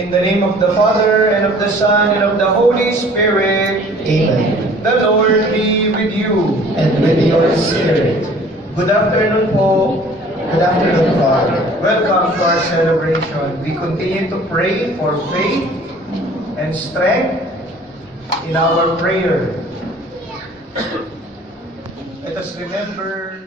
In the name of the Father, and of the Son, and of the Holy Spirit. Amen. The Lord be with you. And with your spirit. Good afternoon po. Good afternoon, Father. Welcome to our celebration. We continue to pray for faith and strength in our prayer. Let us remember